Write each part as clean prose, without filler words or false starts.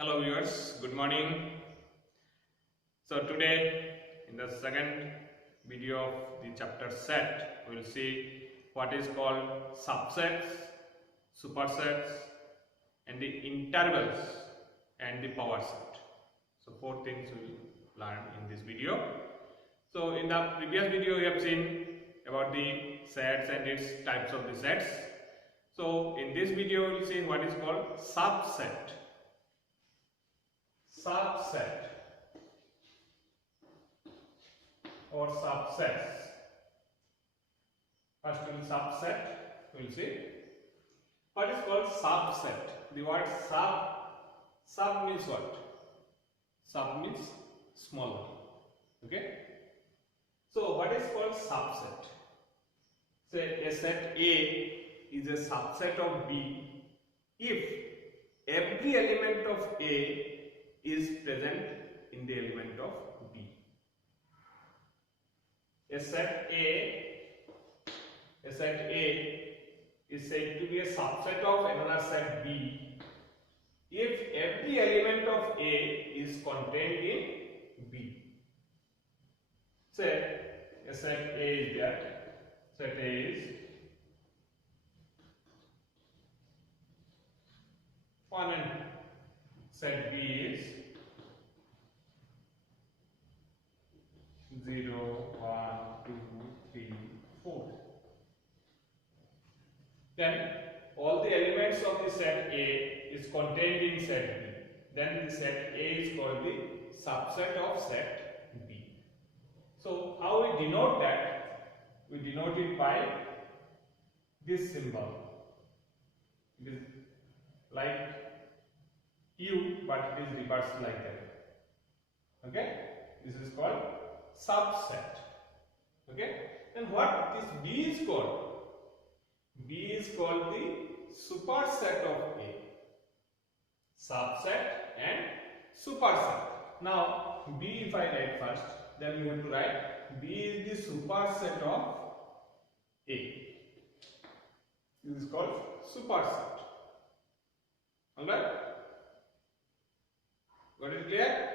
Hello viewers, good morning. So today in the second video of the chapter set, we will see what is called subsets, supersets and the intervals and the power set. So four things we will learn in this video. So in the previous video we have seen about the sets and its types of the sets. So in this video we will see what is called subset. Subset or subsets. First we will subset, we will see what is called subset. The word sub means what? Sub means smaller. Okay. So what is called subset? Say a set A is a subset of B if every element of A is present in the element of B. A set A is said to be a subset of another set B if every element of A is contained in B. Say a set A is there. Set A is 1 and set B is 0, 1, 2, 3, 4. Then all the elements of the set A is contained in set B. Then the set A is called the subset of set B. So how we denote that? We denote it by this symbol. It is like U, but it is reversed like that. Okay, this is called subset. Okay, then what this B is called? B is called the superset of A. Subset and superset. Now B, if I write first, then you have to write B is the superset of A. This is called superset. Alright? Got it clear?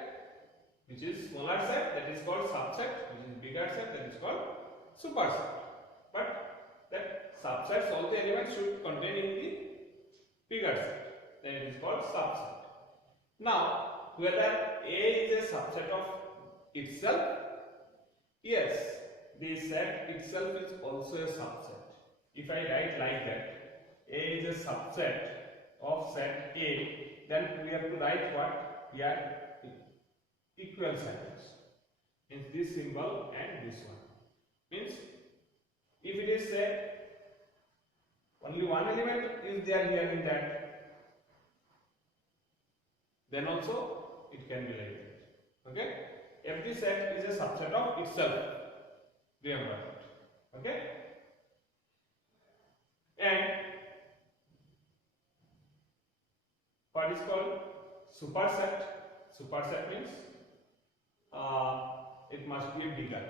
Which is smaller set, that is called subset, which is bigger set, that is called superset. But that subsets, all the elements should contain in the bigger set, then it is called subset. Now, whether A is a subset of itself? Yes, the set itself is also a subset. If I write like that, A is a subset of set A, then we have to write what? We are equal signs. Means this symbol and this one. Means if it is say only one element is there here in that, then also it can be like that. Okay? Every set is a subset of itself. Remember that. Okay? And what is called superset? Superset means it must be bigger.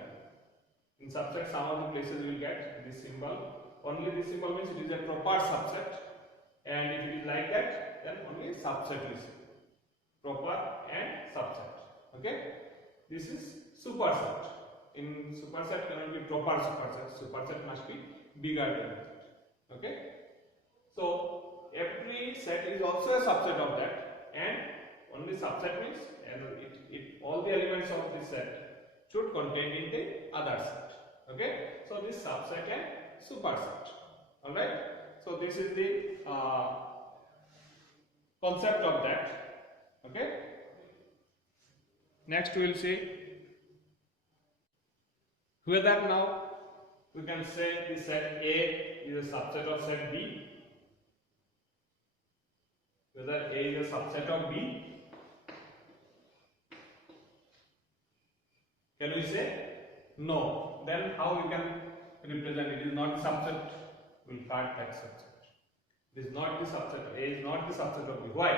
In subset, some of the places you will get this symbol. Only this symbol means it is a proper subset, and if it is like that, then only subset is proper and subset. Okay, this is superset. In superset cannot be proper superset. Superset must be bigger than that. Okay, so every set is also a subset of that, and only subset means all the elements of this set should contain in the other set. Okay, so this subset and superset. Alright, so this is the concept of that. Okay, next we will see whether now we can say the set A is a subset of set B. Whether A is a subset of B. Can we say? No. Then how we can represent it? Is not the subset. We will find that subset. It is not the subset. A is not the subset of B. Why?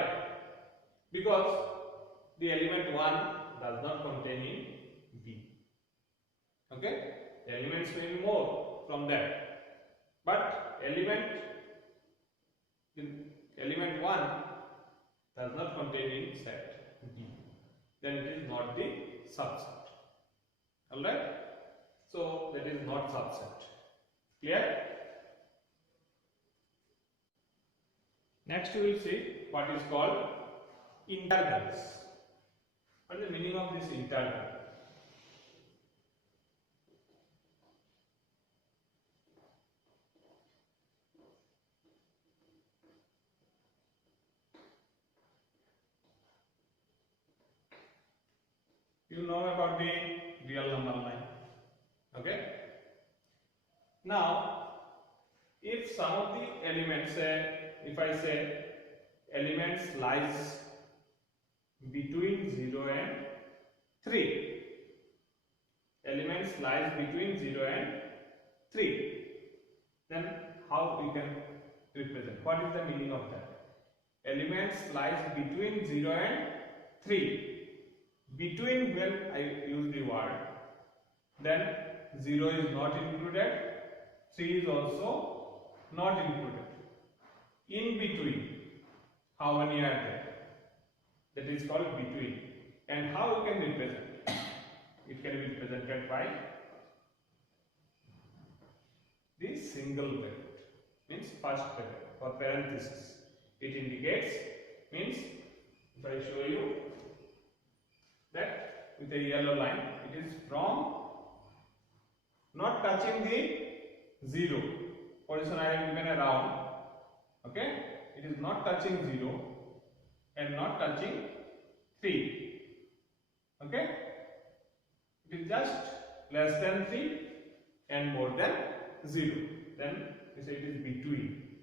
Because the element 1 does not contain in B. Okay? The elements may be more from that. But element 1 does not contain in set D, then it is not the subset. Alright, so that is not subset. Clear? Next we will see what is called intervals. What is the meaning of this interval? You know about the real number line. Okay. Now, if some of the elements, if I say elements lies between 0 and 3, elements lies between 0 and 3, then how we can represent? What is the meaning of that? Elements lies between 0 and 3. Between, when I use the word, then 0 is not included, 3 is also not included. In between, how many are there? That is called between. And how we can represent? It can be represented by the single bracket, means first bracket or parenthesis. It indicates, means if I show you that with a yellow line, it is from not touching the 0 position I have given around. Okay, it is not touching 0 and not touching 3. Okay, it is just less than 3 and more than 0. Then we say it is between.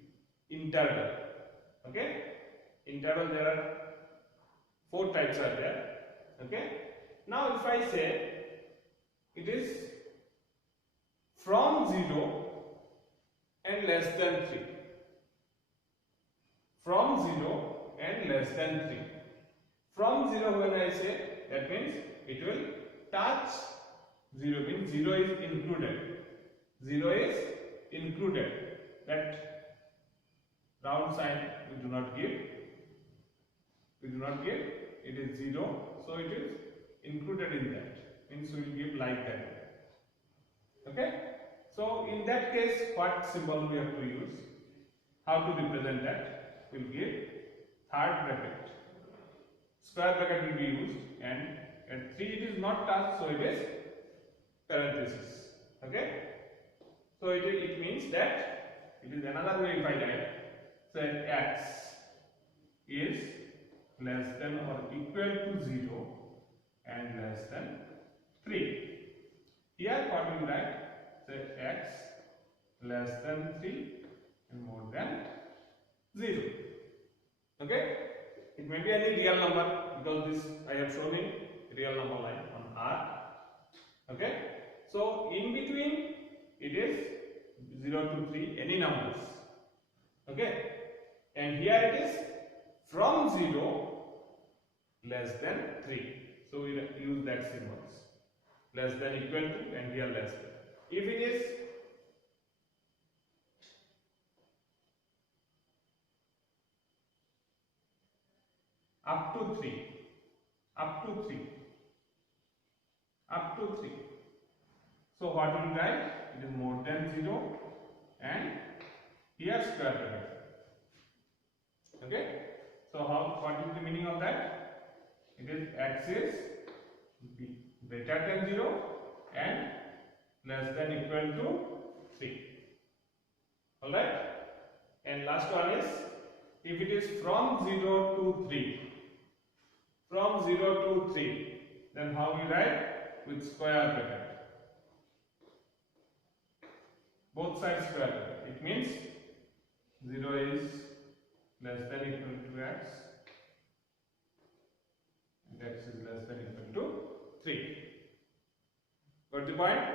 Interval. Okay, interval, there are 4 types are there. Okay, now if I say it is from 0 and less than 3, from 0 and less than 3, from 0 when I say, that means it will touch 0, means 0 is included, 0 is included, that round sign we do not give, it is 0, so it is included in that, means we will give like that. Okay, so in that case what symbol we have to use? How to represent that? We will give third bracket, square bracket will be used, and at 3 it is not touched, so it is parenthesis. Okay, so it means that it is another way if I write, say x is less than or equal to 0 and less than 3. Here what we write, say x less than 3 and more than 0. Okay, it may be any real number, because this I have shown in real number line on R. Okay, so in between it is 0 to 3, any numbers. Okay, and here it is from 0 less than 3, so we use that symbols, less than, equal to, and here less than. If it is up to 3, so what will we write? It is more than 0 and here square bracket. Okay, so what is the meaning of that? It is x is greater than 0 and less than equal to 3. Alright, and last one is, if it is from 0 to 3, then how we write? With square bracket, both sides square bracket. It means 0 is less than equal to x and x is less than equal to 3. Got the point?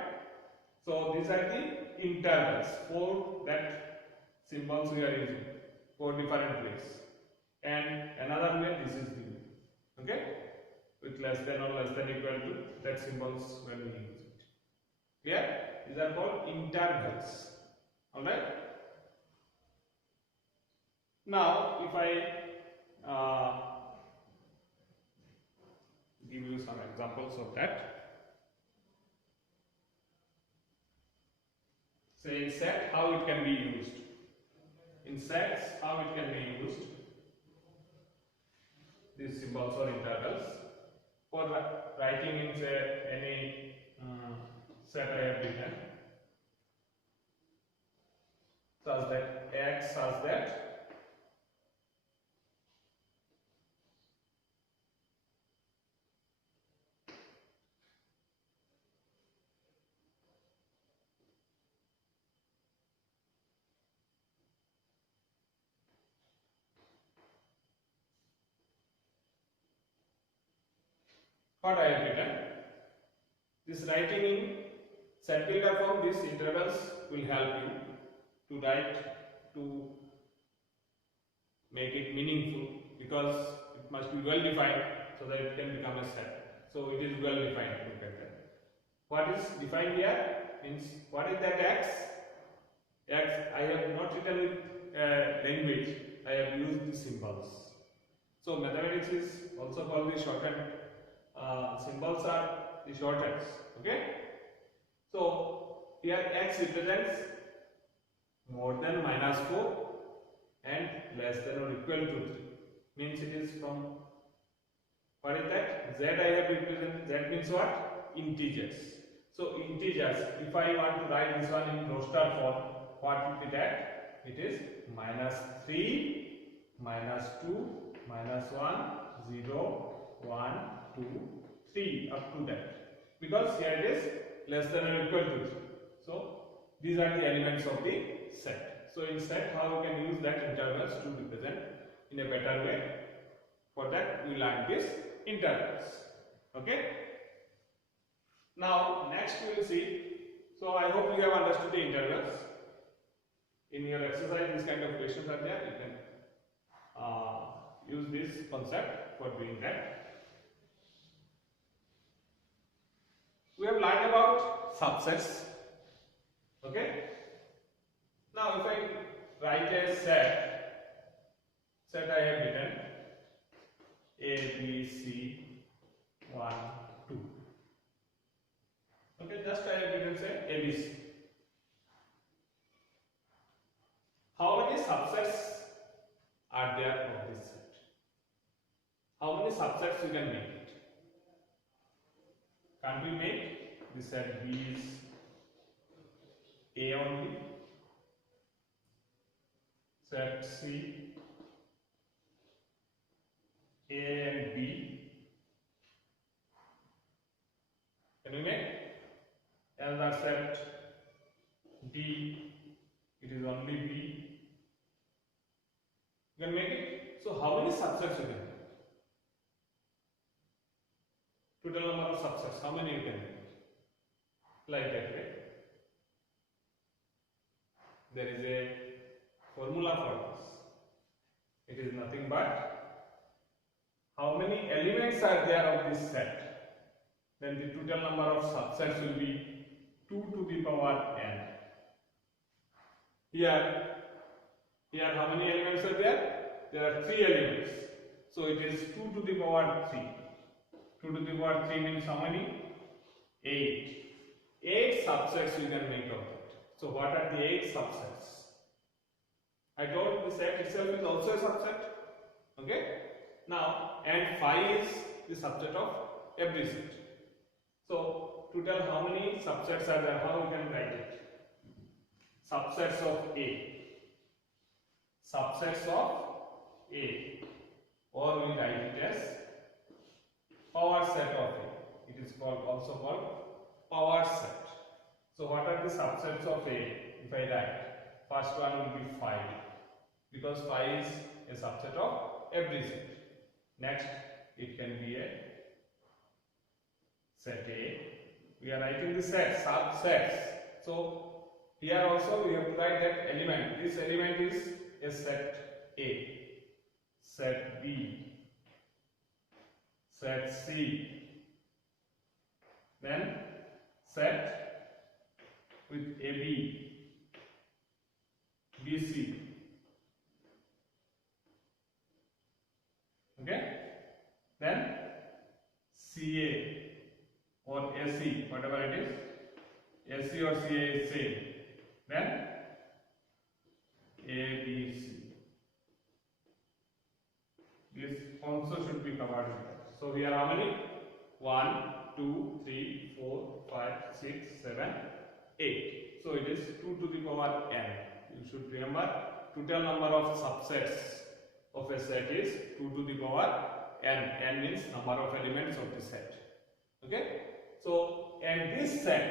So these are the intervals, 4 that symbols we are using, 4 different ways, and another way this is the way. Okay, with less than or less than equal to, that symbols when we use it. Clear? These are called intervals. Alright. Now if I examples of that. Say in set, how it can be used. In sets, how it can be used. These symbols or intervals for writing in say any set I have written, such that x such that what I have written. This writing in set builder form, these intervals will help you to write, to make it meaningful, because it must be well defined so that it can become a set. So it is well defined. Look at that. What is defined here means what is that x? X I have not written with language. I have used the symbols. So mathematics is also called the shorthand. Symbols are the shorthands. Okay. So here x represents more than -4 and less than or equal to 3. Means it is from, what is that? Z I have represented. Z means what? Integers. So integers, if I want to write this one in roster form, what will be that? It is -3, -2, -1, 0, 1, 2, 3 up to that. Because here it is less than or equal to 3. So these are the elements of the set. So in set, how we can use that intervals to represent in a better way. For that we learn this intervals. Okay. Now next we will see. So I hope you have understood the intervals. In your exercise, these kind of questions are there. You can use this concept for doing that. We have learned about subsets. Okay. Now if I write a set I have written A, B, C, 1, 2. Okay, just I have written say A, B, C. How many subsets are there of this set? How many subsets you can make it? Can't we make the set B is A only? Set C, A and B. Can we make? Another set D, it is only B. You can make it. So how many subsets you can make? Total number of subsets, how many you can make? Like that way. There is a formula for this. It is nothing but how many elements are there of this set. Then the total number of subsets will be 2 to the power n. Here how many elements are there? There are 3 elements. So it is 2 to the power 3. 2 to the power 3 means how many? 8. 8 subsets you can make of it. So what are the 8 subsets? I told the set itself is also a subset. Okay. Now and phi is the subset of every set. So to tell how many subsets are there, how you can write it? Subsets of A. Subsets of A, or we write it as power set of A. It is also called power set. So what are the subsets of A? If I write, first one will be phi, because phi is a subset of every set. Next, it can be a set A. We are writing the set, subsets. So here also we have to write that element. This element is a set A, set B, set C, then set with AB, BC. Okay, then CA, whatever it is, AC or CA is same, then ABC. This also should be covered with that. So here how many? 1, 2, 3, 4, 5, 6, 7, 8. So it is 2 to the power n. You should remember total number of subsets of a set is 2 to the power n. N means number of elements of the set. Okay? So, and this set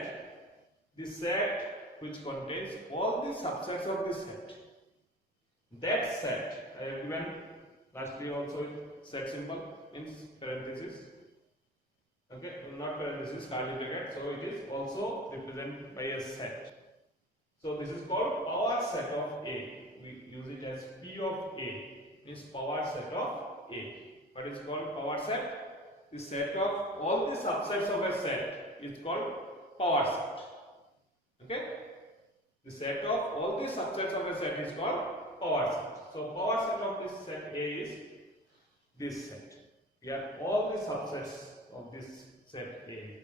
which contains all the subsets of the set, that set I have given lastly also set symbol means parenthesis. Okay, not parenthesis, curly bracket. So it is also represented by a set. So this is called power set of A. We use it as P of A, means power set of A. What is called power set? The set of all the subsets of a set is called power set. Okay? The set of all the subsets of a set is called power set. So power set of this set A is this set. We have all the subsets of this set A.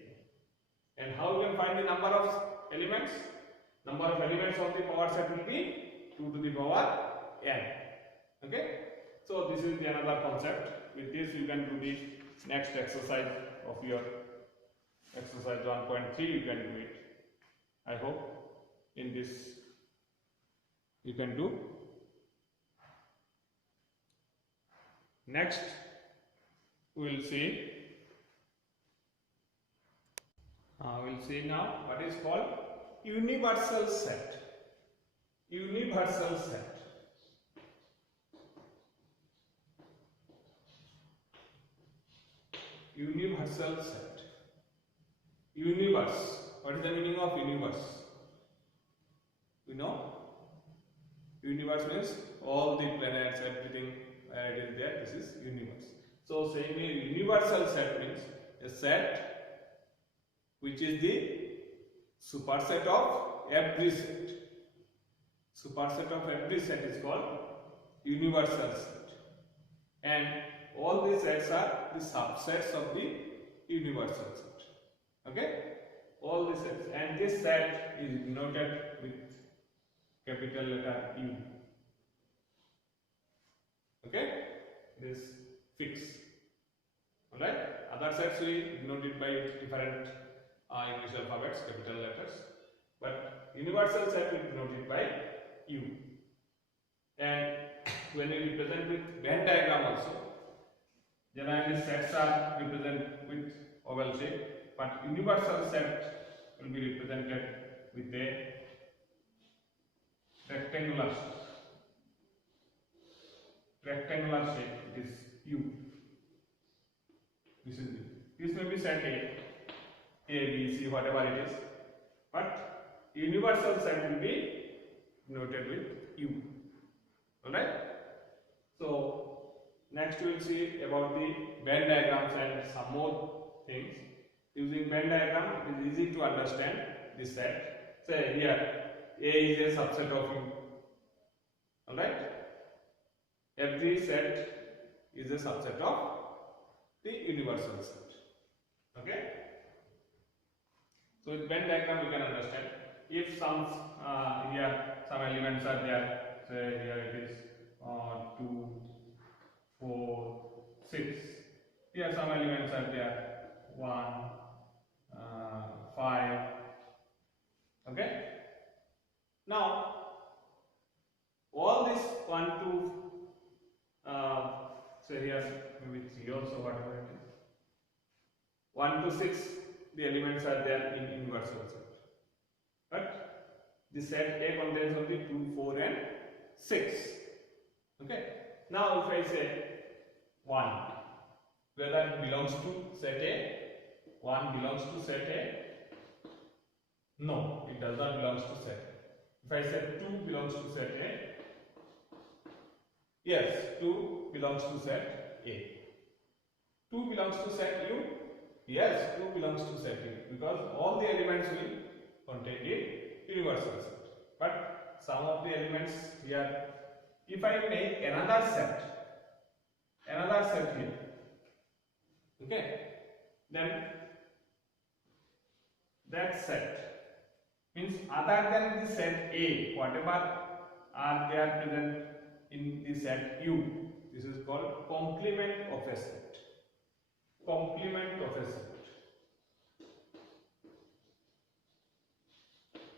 And how you can find the number of elements? Number of elements of the power set will be 2 to the power n. Okay? So this is the another concept. With this you can do the next exercise of your exercise 1.3. You can do it. I hope in this you can do. Next we will see now what is called universal set. Universal set. Universal set. Universe. What is the meaning of universe? We know universe means all the planets, everything where it is there. This is universe. So saying a universal set means a set which is the superset of every set. Superset of every set is called universal set. And all these sets are the subsets of the universal set. Okay? All the sets. And this set is denoted with capital letter U. Okay? It is fixed. Alright? Other sets we denote it by different English alphabets, capital letters. But universal set we denote it by U. And when we represent with Venn diagram also, generally sets are represented with oval shape, but universal set will be represented with a rectangular shape. It is U. This is U. This may be set A, B, C, whatever it is, but universal set will be denoted with U. Alright? So next we will see about the Venn diagrams and some more things. Using Venn diagram it is easy to understand this set. Say here A is a subset of U. Alright? Every set is a subset of the universal set. Okay? So with Venn diagram we can understand if some here some elements are there. Say here it is 2, 4, 6. Here some elements are there 1, 5. Okay. Now all this 1 to say here maybe 3 also, whatever it is. 1 to 6 the elements are there in universal set. But the set A contains only 2, 4 and 6. Okay. Now if I say 1, whether it belongs to set A, 1 belongs to set A? No, it does not belong to set A. If I say 2 belongs to set A, yes, 2 belongs to set A. 2 belongs to set U? Yes, 2 belongs to set U, because all the elements will contain the universal set. But some of the elements here, if I make another set here, okay, then that set means other than the set A, whatever are there present in the set U. This is called complement of a set. Complement of a set.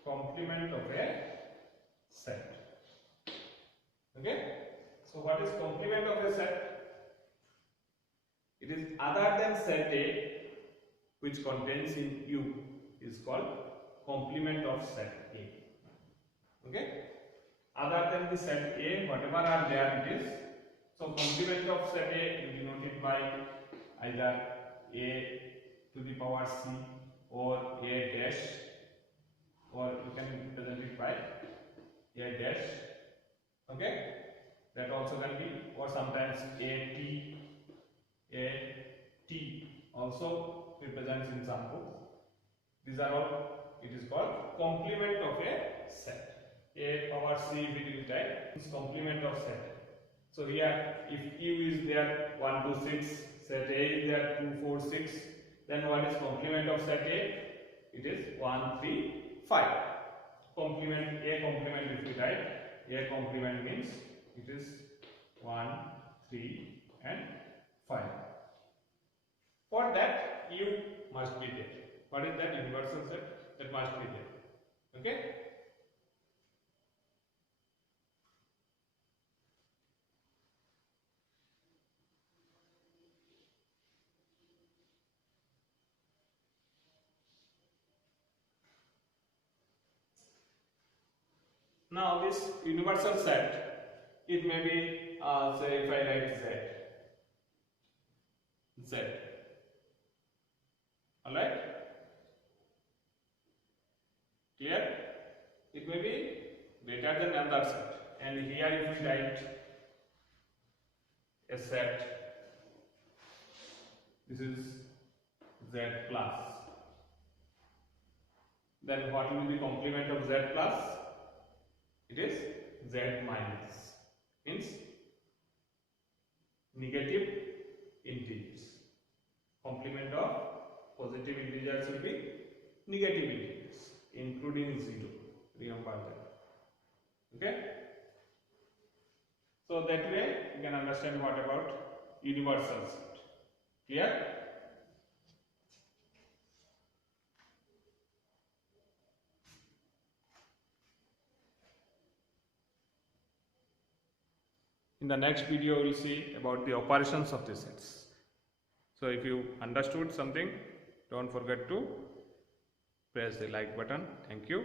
Complement of a set. Okay. So what is complement of a set? It is other than set A which contains in U is called complement of set A. Okay. Other than the set A, whatever are there it is. So complement of set A will be denoted by either A to the power C or A dash, or you can represent it by A dash. Okay, that also can be, or sometimes A T also represents in some books. These are all, it is called complement of a set. A power C if it is type is complement of set. So here if U is there 1 2 6, set A is there 2 4 6, then what is complement of set A? It is 1 3 5. Complement, A complement if we type, A complement means it is 1 3 and 5. For that U must be there. What is that? Universal set that must be there. Okay. Now this universal set, it may be say if I write Z, alright, clear? It may be greater than another set, and here if we write a set, this is Z plus, then what will be the complement of Z plus? It is Z minus, means negative integers. Complement of positive integers will be negative integers, including 0. Remember that. Okay. So that way you can understand what about universal set. Clear? In the next video, we will see about the operations of the sets. So if you understood something, don't forget to press the like button. Thank you.